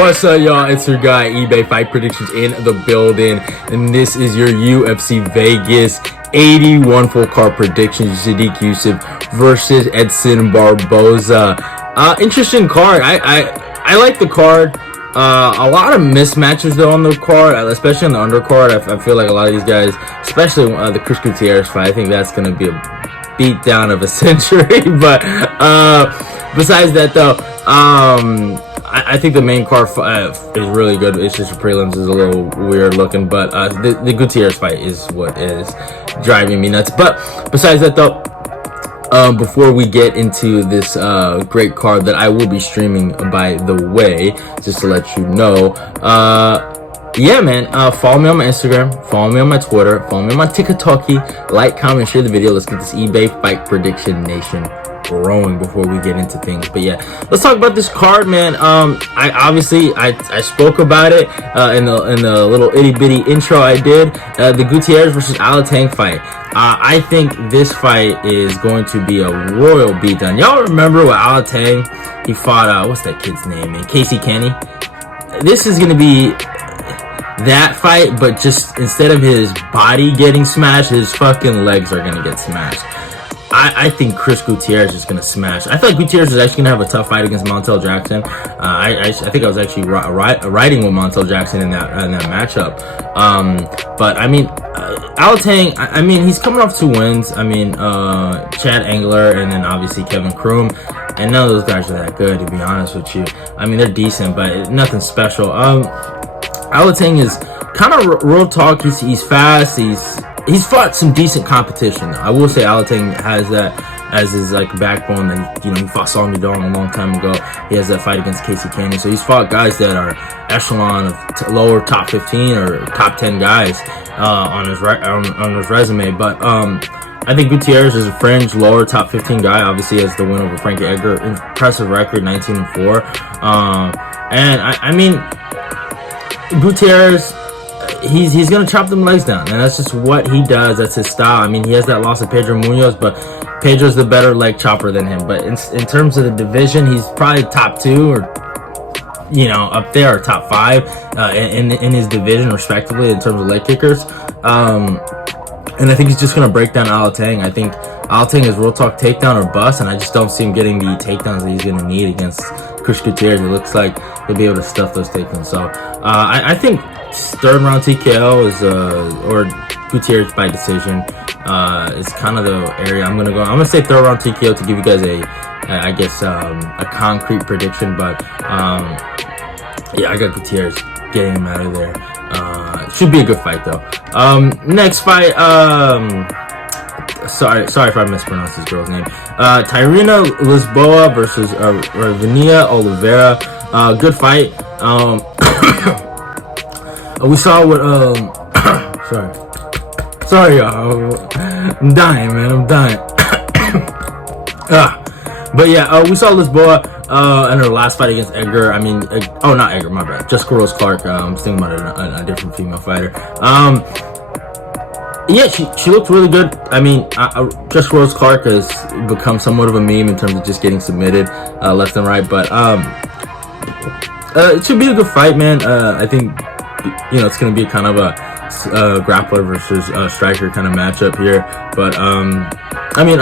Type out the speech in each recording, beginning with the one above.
What's up, y'all? It's your guy eBay Fight Predictions in the building, and this is your UFC Vegas 81 full card predictions. Sodiq Yusuff versus Edson Barboza. Interesting card. I like the card. A lot of mismatches though on the card, especially on the undercard. I feel like a lot of these guys, especially the Gutierrez fight, I think that's going to be a beat down of a century. But besides that though, I think the main card is really good. It's just the prelims is a little weird looking, but the Gutierrez fight is what is driving me nuts. But besides that though, before we get into this great card that I will be streaming, by the way, just to let you know, yeah, man, follow me on my Instagram, follow me on my Twitter, follow me on my TikTok, like, comment, share the video. Let's get this eBay Fight Prediction Nation growing before we get into things. But yeah, let's talk about this card, man. I spoke about it in the little itty bitty intro I did. The Gutierrez versus Alatengheili fight. I think this fight is going to be a royal beatdown. Y'all remember what Alatengheili, he fought what's that kid's name, man? Casey Kenny. This is gonna be that fight, but just instead of his body getting smashed, his fucking legs are gonna get smashed. I think Gutierrez is going to smash. I thought Gutierrez is actually going to have a tough fight against Montel Jackson. I think I was actually riding with Montel Jackson in that matchup. But I mean, Alatengheili, I mean, he's coming off 2 wins. I mean, Chad Engler and then obviously Kevin Kroom. And none of those guys are that good, to be honest with you. I mean, they're decent, but nothing special. Alatengheili is kind of real talk. He's fast. He's fought some decent competition. I will say Alatengheili has that as his like backbone. That he fought Song Yadong a long time ago. He has that fight against Casey Kenny. So he's fought guys that are echelon of lower top 15 or top 10 guys on his resume. But I think Gutierrez is a fringe lower top 15 guy. Obviously, he has the win over Frankie Edgar, impressive record, 19-4. And I mean, Gutierrez, he's gonna chop them legs down, and that's just what he does. That's his style. I mean, he has that loss of Pedro Munoz, but Pedro's the better leg chopper than him. But in terms of the division, he's probably top 2 or up there, or top 5 in his division respectively in terms of leg kickers. And I think he's just gonna break down Alatengheili. I think Alatengheili is real talk takedown or bust, and I just don't see him getting the takedowns that he's gonna need against Gutierrez. It looks like he'll be able to stuff those takedowns. So I think 3rd round TKO is or Gutierrez by decision is kind of the area I'm gonna go. I'm gonna say 3rd round TKO to give you guys a concrete prediction. But yeah, I got Gutierrez getting him out of there. Should be a good fight though. Next fight, sorry if I mispronounced this girl's name. Irina Lisboa versus Ravena Oliveira. Good fight. We saw what sorry y'all, I'm dying, man, I'm dying. But yeah, we saw Lisboa in her last fight against Edgar. I mean, not Edgar, my bad, Jessica Rose Clark. I'm thinking about a different female fighter. Yeah, she looked really good. I mean, Jessica Rose Clark has become somewhat of a meme in terms of just getting submitted left and right. But it should be a good fight, man. I think it's going to be kind of a grappler versus striker kind of matchup here. But I mean,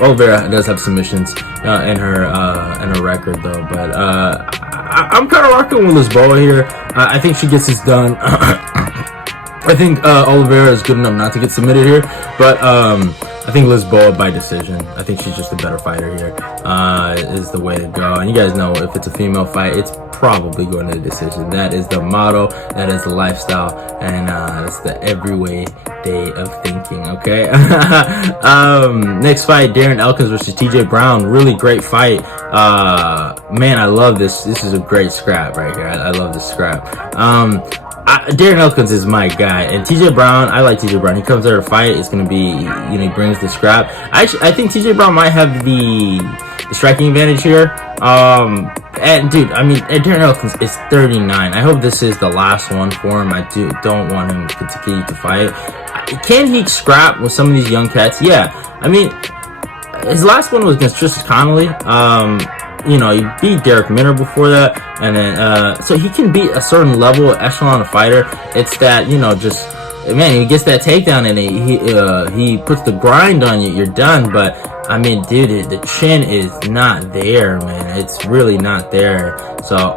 Oliveira does have submissions in her record though. But I'm kind of rocking with Lisboa here. I think she gets this done. I think Oliveira is good enough not to get submitted here, but I think Lisboa by decision. I think she's just a better fighter here. Is the way to go. And you guys know, if it's a female fight, it's probably going to the decision. That is the motto, that is the lifestyle, and that's the every way of thinking. Okay. Next fight, Darren Elkins versus TJ Brown. Really great fight. Man, I love this. This is a great scrap right here. I love this scrap. Darren Elkins is my guy, and TJ Brown, I like TJ Brown. He comes there to fight. It's gonna be, he brings the scrap. I think TJ Brown might have the striking advantage here. And dude, I mean, Darren Elkins is 39. I hope this is the last one for him. I don't want him to continue to fight. Can he scrap with some of these young cats? Yeah. I mean, his last one was against Tristan Connolly. you know, he beat Derek Minner before that, and then so he can beat a certain level of echelon of fighter. It's that, you know, just, man, he gets that takedown and he puts the grind on you, you're done. But I mean, dude, the chin is not there, man. It's really not there. So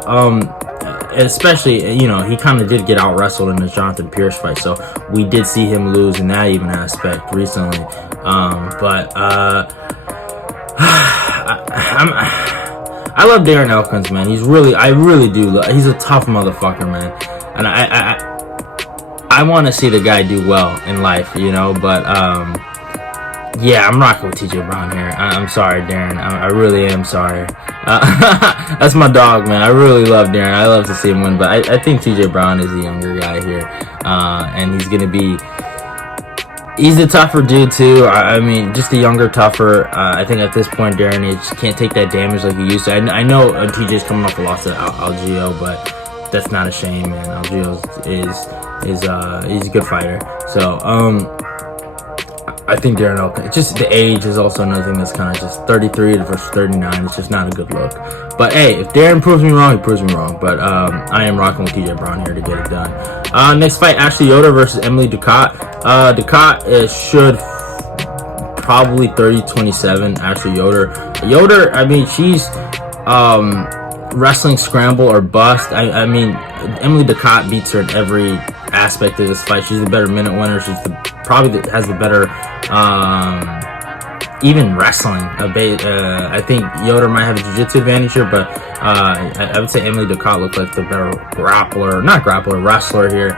especially, you know, he kind of did get out wrestled in the Jonathan Pierce fight, so we did see him lose in that even aspect recently. I love Darren Elkins, man. I really do. He's a tough motherfucker, man. And I want to see the guy do well in life, you know. But yeah, I'm rocking with TJ Brown here. I'm sorry, Darren. I really am sorry. That's my dog, man. I really love Darren. I love to see him win, but I think TJ Brown is the younger guy here, and he's gonna be. He's a tougher dude too. I mean, just a younger, tougher. I think at this point, Darren, he just can't take that damage like he used to. I know TJ's coming off a loss to Algeo, but that's not a shame, man. Algeo is he's a good fighter. So I think Darren Elkins. Just the age is also another thing that's kind of just 33 versus 39. It's just not a good look. But hey, if Darren proves me wrong, he proves me wrong. But I am rocking with TJ Brown here to get it done. Next fight, Ashley Yoder versus Emily Ducote. Ducote should probably 30-27. Ashley Yoder. Yoder, I mean, she's wrestling scramble or bust. I mean, Emily Ducote beats her in every aspect of this fight. She's the better minute winner. She's probably has the better even wrestling. I think Yoder might have a jiu-jitsu advantage here, but I would say Emily Ducote looked like the better wrestler here.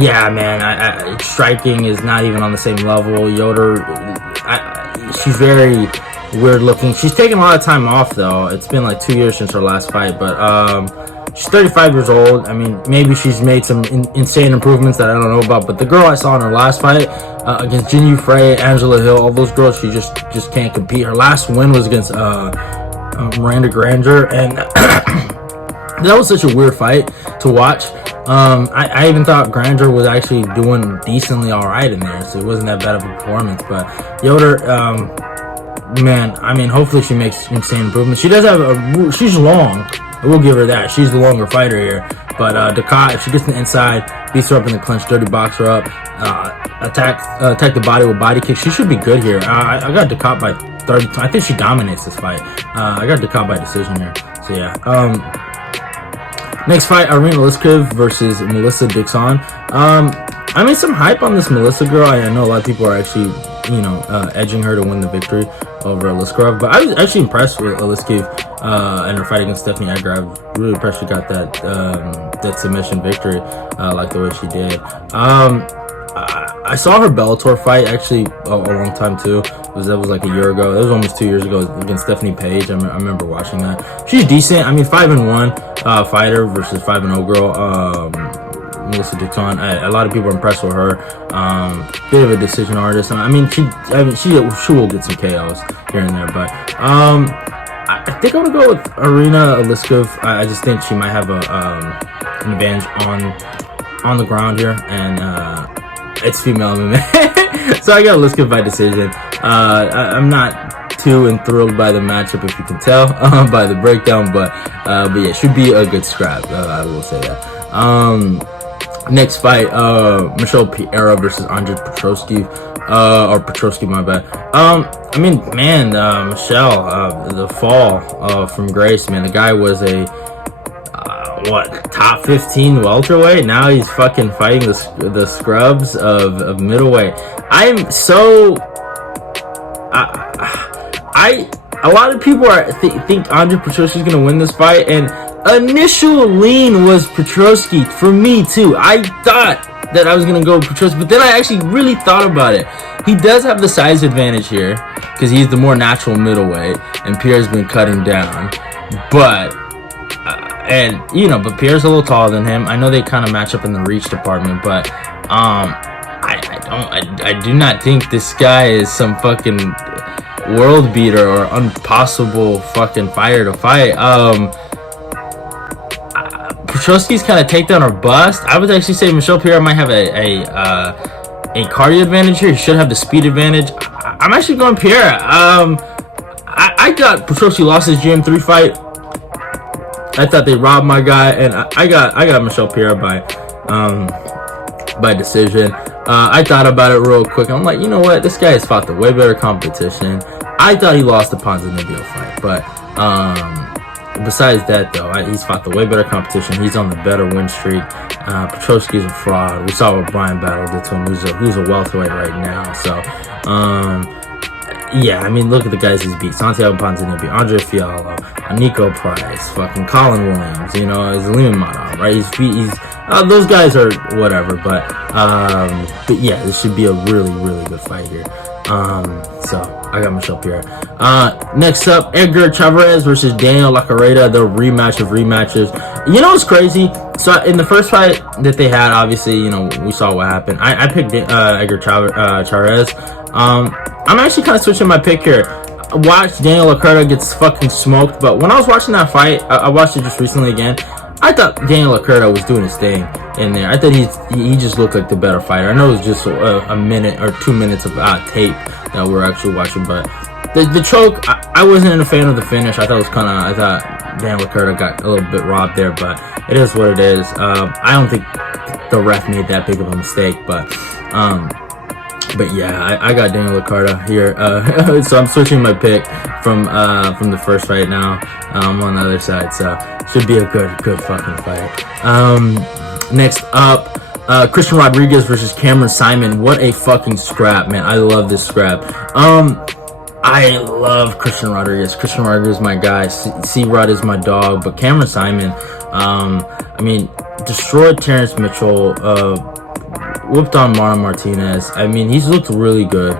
Yeah, man, striking is not even on the same level. Yoder, she's very weird looking. She's taken a lot of time off though. It's been like 2 years since her last fight, but she's 35 years old. I mean, maybe she's made some insane improvements that I don't know about, but the girl I saw in her last fight against Jinyu Frey, Angela Hill, all those girls, she just can't compete. Her last win was against Miranda Granger, and that was such a weird fight to watch. I even thought Granger was actually doing decently all right in there, so it wasn't that bad of a performance. But Yoder, man, I mean, hopefully she makes insane improvements. She does have she's long. I will give her that. She's the longer fighter here. But Ducote, if she gets to the inside, beats her up in the clinch, dirty box her up, attack the body with body kicks, she should be good here. I got Ducote by 30. I think she dominates this fight. I got Ducote by decision here. So yeah. Next fight, Irina Alekseeva versus Melissa Dixon. I made some hype on this Melissa girl. I know a lot of people are actually, you know, edging her to win the victory over Alekseeva, but I was actually impressed with Alekseeva and her fight against Stephanie Edgar. I was really impressed she got that submission victory, like the way she did. I saw her Bellator fight actually a long time too. That was like a year ago. It was almost 2 years ago against Stephanie Page. I remember watching that. She's decent. I mean, 5-1 fighter versus 5-0 girl. Melissa Dixon. A lot of people are impressed with her. Bit of a decision artist. I mean, she will get some KOs here and there, but I think I'm gonna go with Irina Alekseeva. I just think she might have an advantage on the ground here, and it's female MMA. So I got Alekseeva by decision. I'm not too enthralled by the matchup, if you can tell by the breakdown, but yeah, should be a good scrap. I will say that. Next fight, Michel Pereira versus Andre Petroski, or Petroski, my bad. I mean, man, Michel, the fall from grace, man. The guy was a top 15 welterweight. Now he's fucking fighting the scrubs of middleweight. I'm so a lot of people think Andre Petroski is gonna win this fight, and initial lean was Petroski for me too. I thought that I was gonna go with Petroski, but then I actually really thought about it. He does have the size advantage here because he's the more natural middleweight, and Pierre's been cutting down. But and you know, but Pierre's a little taller than him. I know they kind of match up in the reach department, but I do not think this guy is some fucking world beater or impossible fucking fighter to fight. Petroski's kind of takedown or bust. I would actually say Michel Pereira might have a cardio advantage here. He should have the speed advantage. I'm actually going Pereira. I I thought Petroski lost his GM3 fight. I thought they robbed my guy, and I got Michel Pereira by decision. I thought about it real quick. I'm like, you know what? This guy has fought the way better competition. I thought he lost the Ponzinibbio fight, but besides that, though, he's fought the way better competition. He's on the better win streak. Petroski's a fraud. We saw what Brian Battle did to him, who's a welterweight right now. So, yeah, I mean, look at the guys he's beat. Santiago Ponzinibbio, Andre Fiallo, Nico Price, fucking Colin Williams, you know, Zaliman Madon, right? Those guys are whatever, but yeah, this should be a really, really good fight here. So I got Michel Pereira. Next up, Edgar Cháirez versus Daniel Lacerda, the rematch of rematches. You know what's crazy? So in the first fight that they had, obviously, you know, we saw what happened. I picked Edgar Cháirez. I'm actually kind of switching my pick here. I watched Daniel Lacerda gets fucking smoked, but when I was watching that fight, I watched it just recently again. I thought Daniel Lacerda was doing his thing in there. I thought he just looked like the better fighter. I know it was just a minute or 2 minutes of tape that we're actually watching, but the choke, I wasn't a fan of the finish. I thought Daniel Lacerda got a little bit robbed there, but it is what it is. I don't think the ref made that big of a mistake, but yeah, I got Daniel Lacerda here. So I'm switching my pick from the first fight now. I'm on the other side, so should be a good fucking fight. Next up, Christian Rodriguez versus Cameron Saaiman. What a fucking scrap, man. I love this scrap. I love Christian Rodriguez. Christian Rodriguez is my guy. C-Rod is my dog. But Cameron Saaiman, I mean, destroyed Terrence Mitchell, whooped on Martinez. I mean, he's looked really good.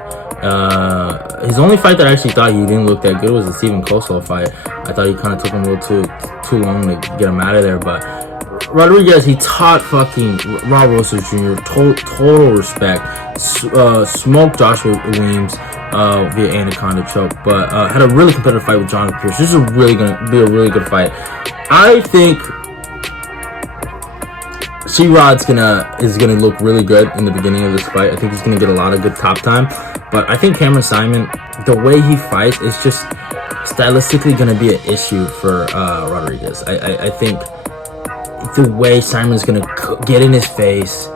His only fight that I actually thought he didn't look that good was the Steven Kosovo fight. I thought he kind of took him a little too long to get him out of there. But Rodriguez, he taught fucking Barboza Jr. total respect. Smoked Joshua Williams via anaconda choke, but had a really competitive fight with Jonathan Pierce. This is really gonna be a really good fight. I think C-Rod's is gonna look really good in the beginning of this fight. I think he's gonna get a lot of good top time, but I think Cameron Saaiman, the way he fights, is just stylistically gonna be an issue for Rodriguez. I think the way Saaiman's gonna get in his face,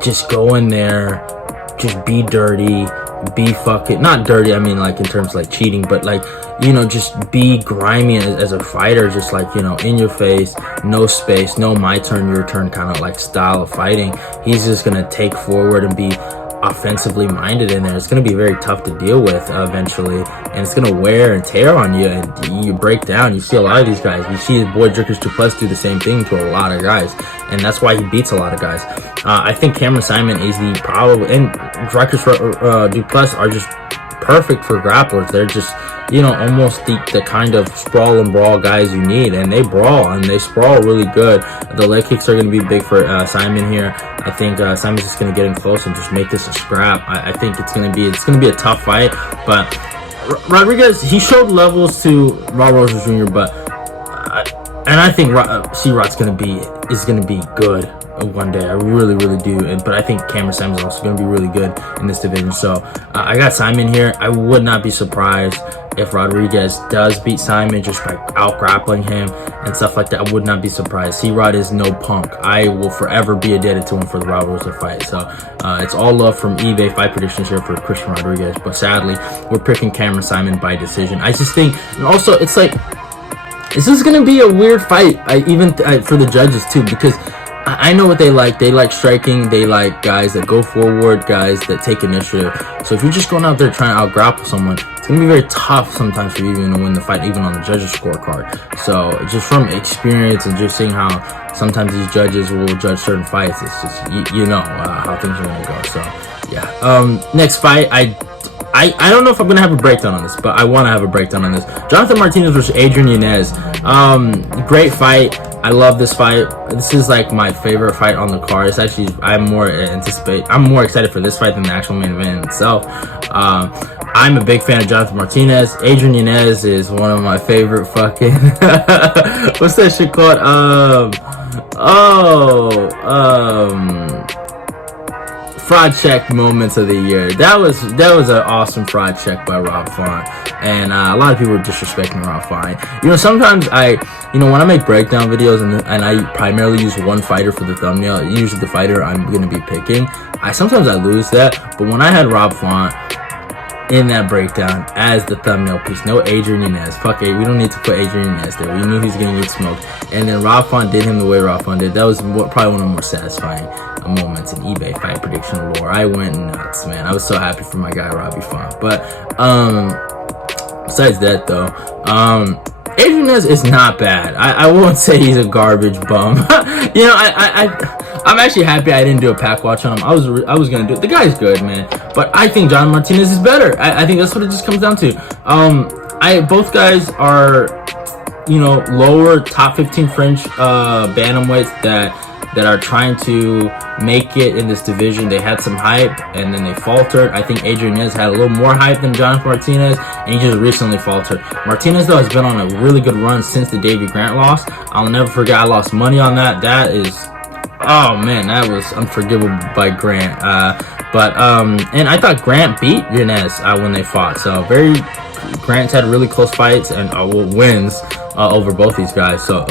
just go in there, just be dirty, be fucking not dirty. I mean, like in terms of like cheating, but like, you know, just be grimy as a fighter, just like, you know, in your face, no space, no my turn, your turn kind of like style of fighting. He's just gonna take forward and be offensively minded in there. It's going to be very tough to deal with eventually, and it's going to wear and tear on you, and you break down. You see a lot of these guys. You see his boy Dricus Duplessis do the same thing to a lot of guys, and that's why he beats a lot of guys. I think Cameron Saaiman is the probably, and Dricus Duplessis are just perfect for grapplers. They're just, you know, almost the kind of sprawl and brawl guys you need, and they brawl and they sprawl really good. The leg kicks are going to be big for Saaiman here. I think Saiman's just going to get in close and just make this a scrap. I think it's going to be a tough fight, but Rodriguez, he showed levels to Barboza Jr., but and I think C-Rod's going to be good one day. I really do. But I think Cameron Saaiman is also going to be really good in this division. So I got Saaiman here. I would not be surprised if Rodriguez does beat Saaiman just by out grappling him and stuff like that. I would not be surprised. C-Rod is no punk. I will forever be indebted to him for the Barboza fight. So it's all love from eBay Fight Predictions here for Christian Rodriguez. But sadly, we're picking Cameron Saaiman by decision. I just think, and also it's like, this is going to be a weird fight, even for the judges too, because I know what they like. They like striking. They like guys that go forward, guys that take initiative. So if you're just going out there trying to out-grapple someone, it's going to be very tough sometimes for you even to win the fight, even on the judges' scorecard. So just from experience and just seeing how sometimes these judges will judge certain fights, it's just, you know how things are going to go. So, yeah. Next fight, I don't know if I'm going to have a breakdown on this, but I want to have a breakdown on this. Jonathan Martinez versus Adrian Yanez. Great fight. I love this fight. This is like my favorite fight on the card. It's actually, I'm more excited for this fight than the actual main event itself. I'm a big fan of Jonathan Martinez. Adrian Yanez is one of my favorite fucking what's that shit called? fraud check moments of the year. That was an awesome fraud check by Rob Font, and a lot of people were disrespecting Rob Font. You know, sometimes when I make breakdown videos and I primarily use one fighter for the thumbnail, usually the fighter I'm going to be picking, sometimes I lose that. But when I had Rob Font in that breakdown as the thumbnail piece, no Adrian Yanez, fuck it, we don't need to put Adrian Yanez there. We knew he was going to get smoked, and then Rob Font did him the way Rob Font did. That was probably one of the more satisfying moments in eBay fight prediction lore. I went nuts, man. I was so happy for my guy Robbie Font. But besides that though, Adrian Yanez is not bad. I won't say he's a garbage bum. You know, I'm actually happy I didn't do a pack watch on him. I was gonna do it. The guy's good, man, but I think John Martinez is better. I think that's what it just comes down to. Both guys are, you know, lower top 15 French bantamweights that are trying to make it in this division. They had some hype and then they faltered. I think Adrian Yanez had a little more hype than Jonathan Martinez, and he just recently faltered. Martinez though has been on a really good run since the Davey Grant loss. I'll never forget, I lost money on that. That is, oh man, that was unforgivable by Grant. And I thought Grant beat Yanez when they fought. So Grant's had really close fights and wins over both these guys. So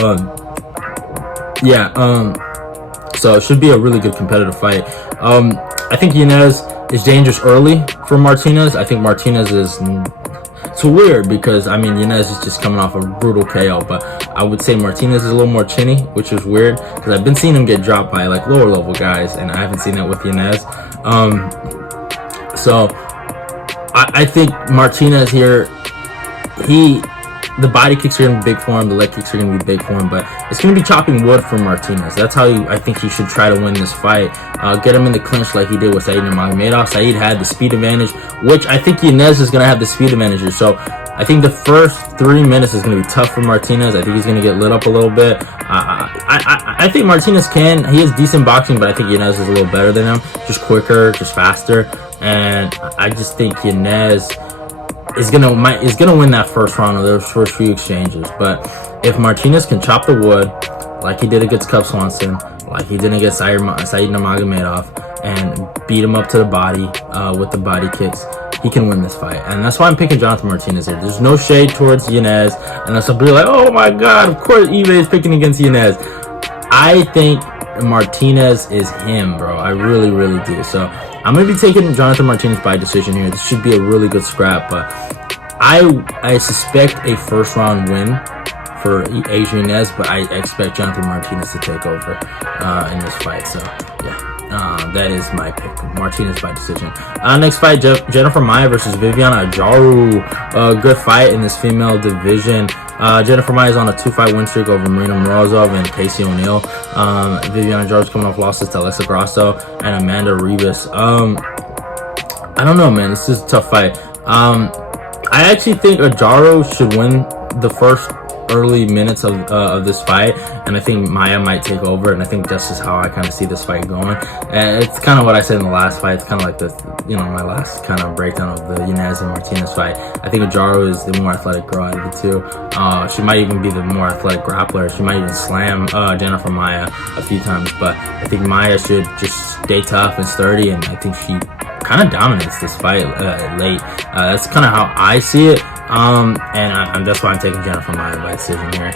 so it should be a really good competitive fight. I think Yanez is dangerous early for Martinez. I think Martinez is, it's weird because, I mean, Yanez is just coming off a brutal KO, but I would say Martinez is a little more chinny, which is weird because I've been seeing him get dropped by like lower level guys, and I haven't seen that with Yanez. So I think Martinez here, the body kicks are going to be big for him, the leg kicks are going to be big for him, but it's going to be chopping wood for Martinez. That's how I think he should try to win this fight. Get him in the clinch like he did with Said Nurmagomedov. Said had the speed advantage, which I think Yanez is going to have the speed advantage here. So I think the first 3 minutes is going to be tough for Martinez. I think he's going to get lit up a little bit. I think Martinez he has decent boxing, but I think Yanez is a little better than him. Just quicker, just faster. And I just think Yanez is gonna win that first round of those first few exchanges. But if Martinez can chop the wood like he did against Cub Swanson, like he did against Said Nurmagomedov, and beat him up to the body with the body kicks, he can win this fight. And that's why I'm picking Jonathan Martinez here. There's no shade towards Yanez, and some people are like, oh my god, of course eBay is picking against Yanez. I think Martinez is him, bro. I really, really do. So I'm going to be taking Jonathan Martinez by decision here. This should be a really good scrap, but I suspect a first round win for Adrian Yanez, but I expect Jonathan Martinez to take over in this fight. So yeah, that is my pick. Martinez by decision. Next fight, Jennifer Maia versus Viviane Araújo. Good fight in this female division. Jennifer Maia is on a 2-fight win streak over Marina Morozov and Casey O'Neill. Viviane Araújo coming off losses to Alexa Grasso and Amanda Ribas. I don't know, man. This is a tough fight. I actually think Araújo should win the first early minutes of this fight, and I think Maia might take over, and I think that's just how I kind of see this fight going. And it's kind of what I said in the last fight. It's kind of like the, you know, my last kind of breakdown of the Yanez and Martinez fight. I think Araújo is the more athletic girl out of the two. She might even be the more athletic grappler. She might even slam Jennifer Maia a few times, but I think Maia should just stay tough and sturdy, and I think she kind of dominates this fight late. That's kind of how I see it. And that's why I'm taking Jennifer Maia by decision here.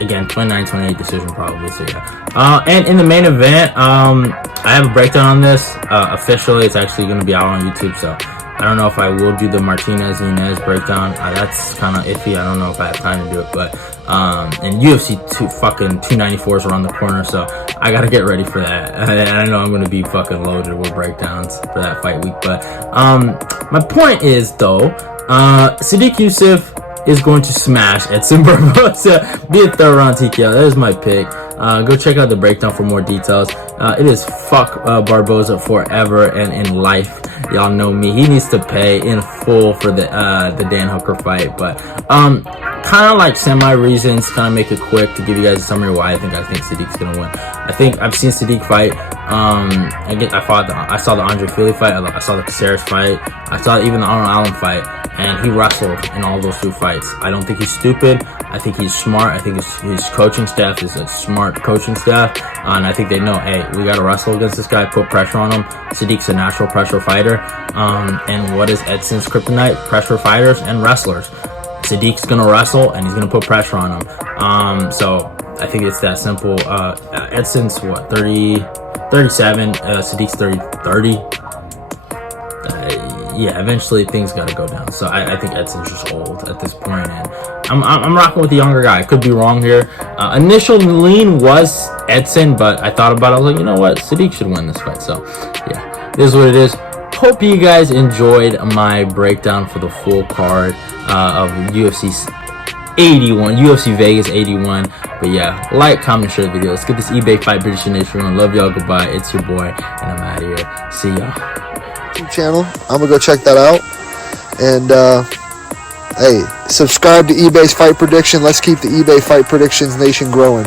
Again, 29-28 decision probably. So yeah. And in the main event, I have a breakdown on this. Officially, it's actually going to be out on YouTube. So I don't know if I will do the Martinez Yanez breakdown. That's kind of iffy. I don't know if I have time to do it, but and UFC 294 is around the corner, so I gotta get ready for that. And I know I'm gonna be fucking loaded with breakdowns for that fight week. But my point is though, Sodiq Yusuff is going to smash Edson Barboza, be a third round TKO. That is my pick. Go check out the breakdown for more details. It is fuck Barboza forever and in life. Y'all know me. He needs to pay in full for the Dan Hooker fight. But kind of like semi reasons, kind of make it quick to give you guys a summary of why I think Sodiq's gonna win. I think I've seen Sodiq fight. I saw the Andre Fili fight. I saw the Cháirez fight. I saw even the Arnold Allen fight. and he wrestled in all those 2 fights. I don't think he's stupid. I think he's smart. I think his coaching staff is a smart coaching staff, and I think they know, hey, we got to wrestle against this guy, put pressure on him. Sodiq's a natural pressure fighter, and what is Edson's kryptonite? Pressure fighters and wrestlers. Sodiq's gonna wrestle, and he's gonna put pressure on him. So I think it's that simple. Edson's what, 37, Sodiq's 30. Yeah, eventually things got to go down. So I think Edson's just old at this point, and I'm rocking with the younger guy. I could be wrong here. Initial lean was Edson, but I thought about it. I was like, you know what, Sodiq should win this fight. So yeah, this is what it is. Hope you guys enjoyed my breakdown for the full card of UFC 81, UFC Vegas 81. But yeah, like, comment, share the video. Let's get this eBay fight prediction nation. Love y'all. Goodbye. It's your boy, and I'm out of here. See y'all. Channel. I'm gonna go check that out, and hey, subscribe to eBay's Fight Prediction. Let's keep the eBay Fight Predictions nation growing.